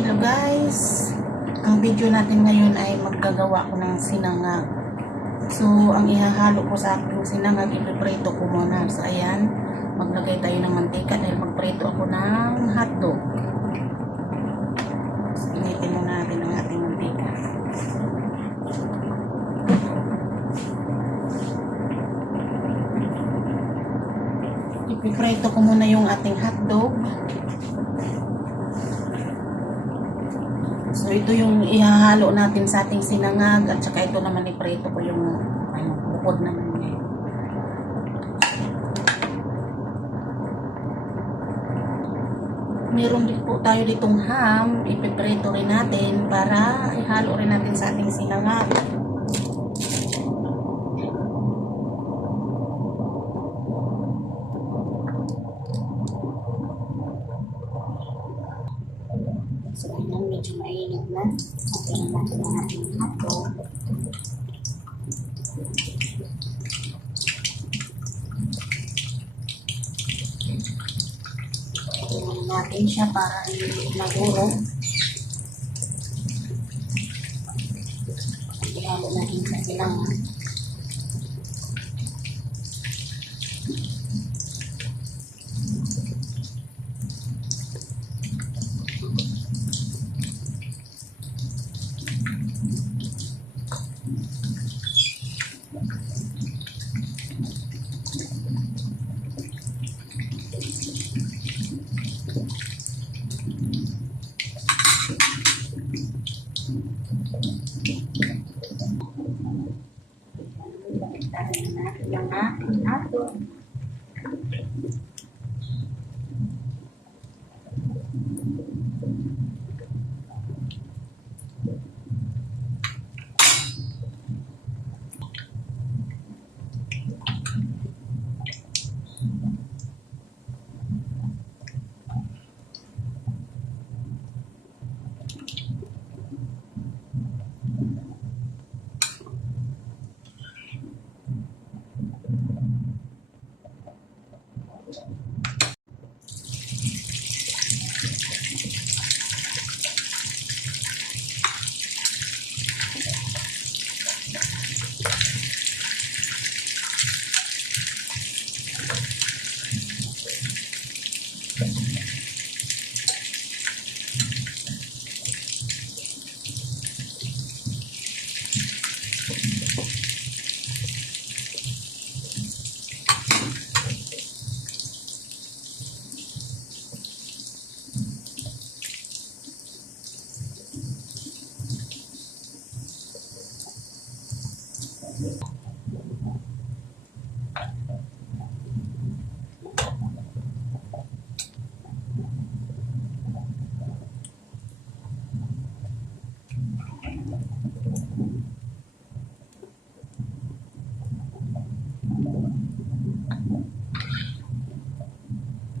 Hello guys! Ang video natin ngayon ay maggagawa ko ng sinangag. So, ang ihahalo ko sa aking sinangag, ipiprito ko muna. So, ayan, maglagay tayo ng mantika dahil magprito ako ng hotdog. Initin muna natin ang ating mantika. Ipiprito ko muna yung ating hotdog. So ito yung ihahalo natin sa ating sinangag at saka ito naman iprito ko yung ano, bukod naman niya. Meron din po tayo ditong ham, ipiprito rin natin para ihalo rin natin sa ating sinangag. Medyo mainit na. Okay natin ang ating hotdog. Tingnan natin siya para hindi magulong. Ihalo natin sa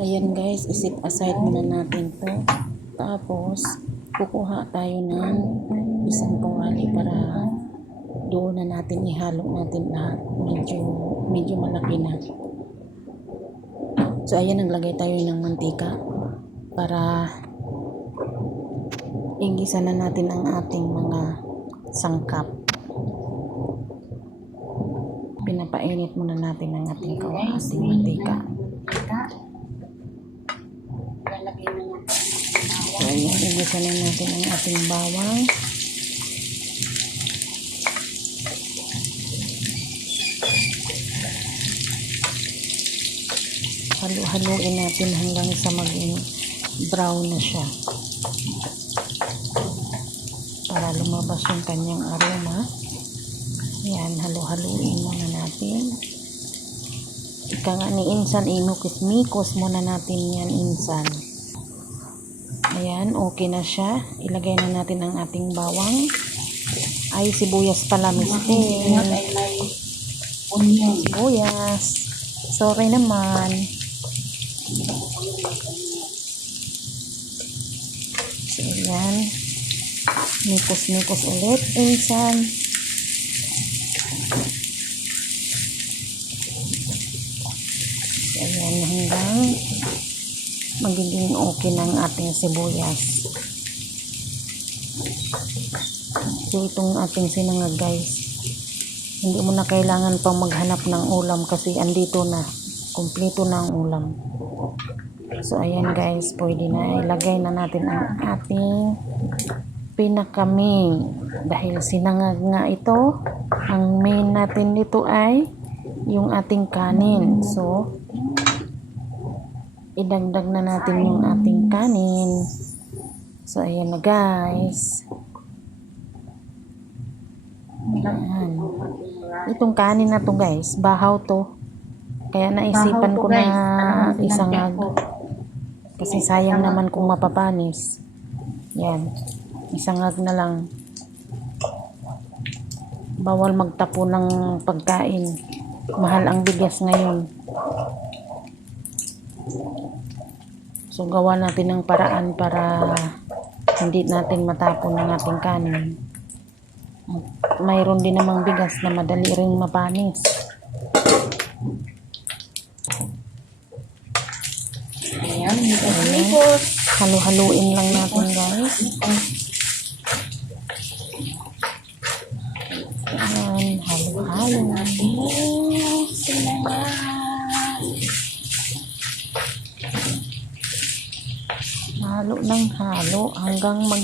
ayan guys, isip aside muna natin to. Tapos, kukuha tayo ng isang kawali para doon na natin ihalo natin lahat. Medyo, medyo malaki na. So, ayan, naglagay tayo ng mantika para igisa na natin ang ating mga sangkap. Pinapainit muna natin ang ating kawa, ating mantika. So, igisa na natin ang ating bawang. Halo-haloin natin hanggang sa maging brown na siya. Para lumabas yung kanyang aroma. Ayan, halo-haloin muna natin. Ika nga ni Insan, inukis-mikos muna natin yan, Insan. Ayan, okay na siya. Ilagay na natin ang ating bawang. Ay, sibuyas pala, mister. Sibuyas. Sorry naman. So, ayan. Mikos-mikos ulit, Insan. So, ayan, hanggang magiging okay ng ating sibuyas. So, itong ating sinangag guys, hindi mo na kailangan pang maghanap ng ulam kasi andito na. Kompleto na ang ulam. So, ayan guys, pwede na ilagay na natin ang ating pinakami. Dahil sinangag nga ito, ang main natin dito ay yung ating kanin. So, idagdag na natin yung ating kanin. So, ayan na guys. Ayan. Itong kanin na to guys, bahaw to. Kaya naisipan ko na isangag. Kasi sayang naman kung mapapanis. Yan. Isangag na lang. Bawal magtapo ng pagkain. Mahal ang bigas ngayon. So, gawa natin ng paraan para hindi natin matapon ang ating kanin. Mayroon din namang bigas na madali ring mapanis. Ayan, mikos-mikos. Halo-haluin lang natin guys.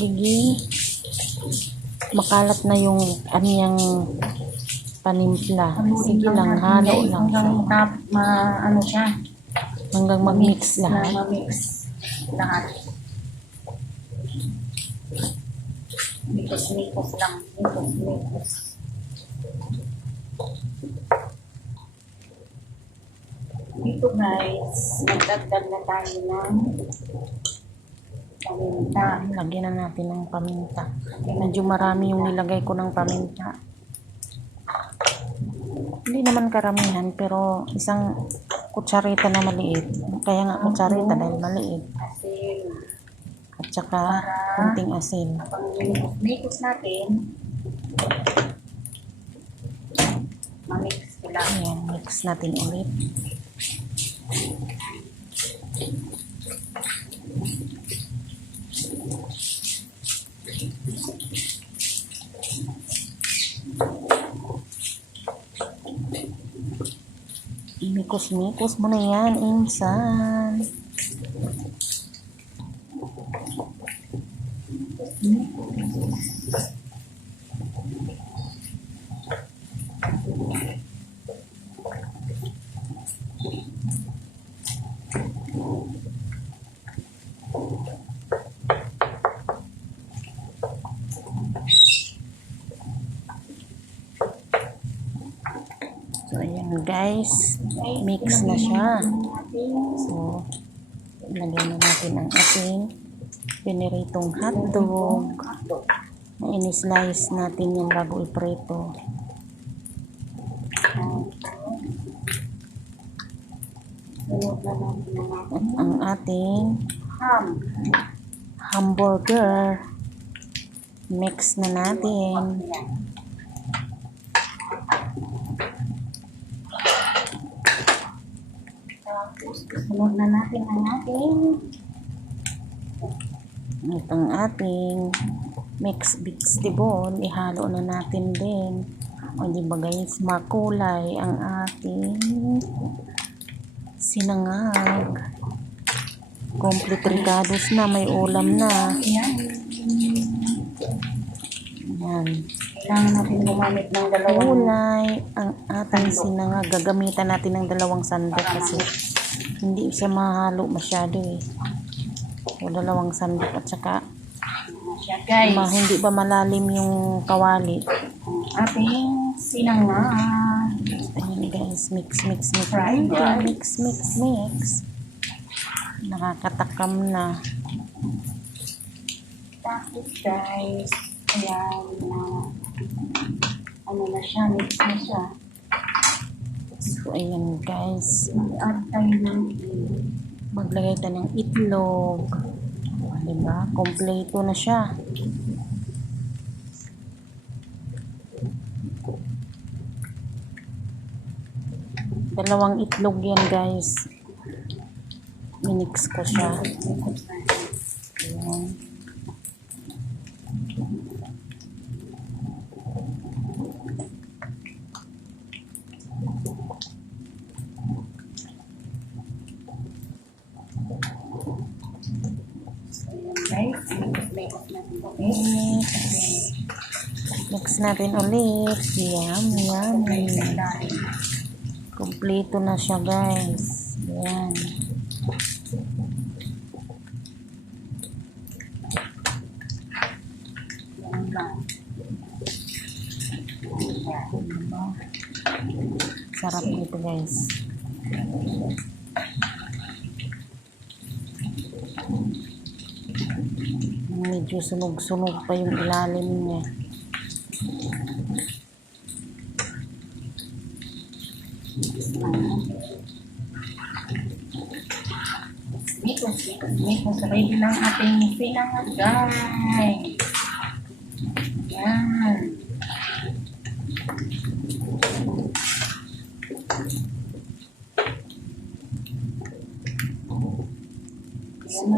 Magiging makalat na yung anyang panimpla. Sige lang, halo lang Hanggang ma, ano siya, Hanggang mag-mix na lahat. ma-mix lahat. Mikos-mikos lang. Mikos-mikos. Dito guys, magdagdag na tayo ng paminta. Lagyan na natin ng paminta. Medyo marami yung nilagay ko ng paminta. Hindi naman karamihan, pero isang kutsarita na maliit. Kaya nga kutsarita dahil maliit. At saka kunting asin. mikos natin, mamix sila. Ayan, mix natin ulit. Mikos-mikos mo na yan, insan. So, ayan guys. Mix na siya. So, ilagay na natin ang ating piniritong hotdog. Na in-slice natin yan bago iprito. At ang ating ham. hamburger. Mix na natin. Sunod na natin ang ating At ang ating mixed vegetable, ihalo na natin din. O di ba guys, makulay ang ating sinangag. Complete ricados na, may ulam na. yan. Yan. Kailangan natin gumamit ng dalawang Kulay ang ating sinangag. Gagamitan natin ng dalawang sandok kasi hindi siya mahalo masyado eh. O dalawang sandok at saka guys. ma, hindi ba malalim yung kawali. Ating sinanga. Ayan guys, mix, mix, mix. Fried rice. mix, mix, mix. Nakakatakam na. Tapos guys, ayan na ano na siya, mix na siya. So, ayan guys. Mag-add tayo ng Maglagay tayo ng itlog. Diba? Kompleto na siya. Dalawang itlog yan guys. Minix ko siya. Mix natin ulit. Yum, yum. Kompleto na siya guys. Yan. Sarap nito guys. Medyo sunog-sunog pa yung ilalim niya. Miko. Sabay din ang ating sinanga guys. Yan.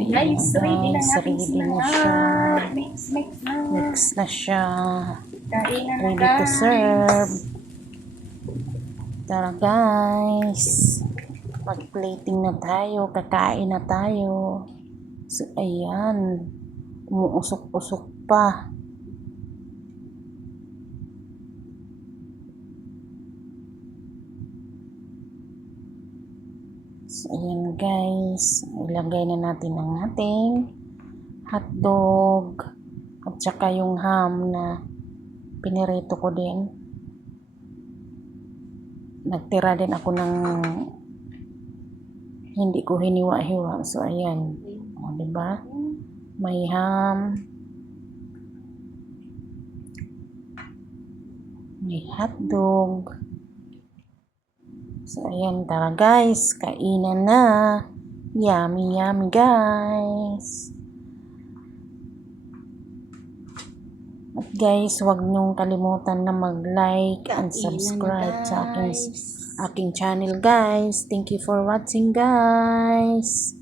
Guys, ready na natin ready sila. na siya. Mix, mix na. Mix na siya. Kainan na Ready to guys. serve. Tara guys. Mag-plating na tayo. Kakain na tayo. So, ayan. Umuusok-usok pa. Ayan guys. Ilagay na natin ang ating hotdog. At saka yung ham na pinirito ko din. Nagtira din ako ng hindi ko hiniwa-hiwa. So, ayan. O, diba? May ham. May hotdog. So, ayan. Tara, guys. Kainan na. Yummy, yummy, guys. At guys, huwag niyong kalimutan na mag-like and subscribe sa aking, aking channel guys. Thank you for watching guys.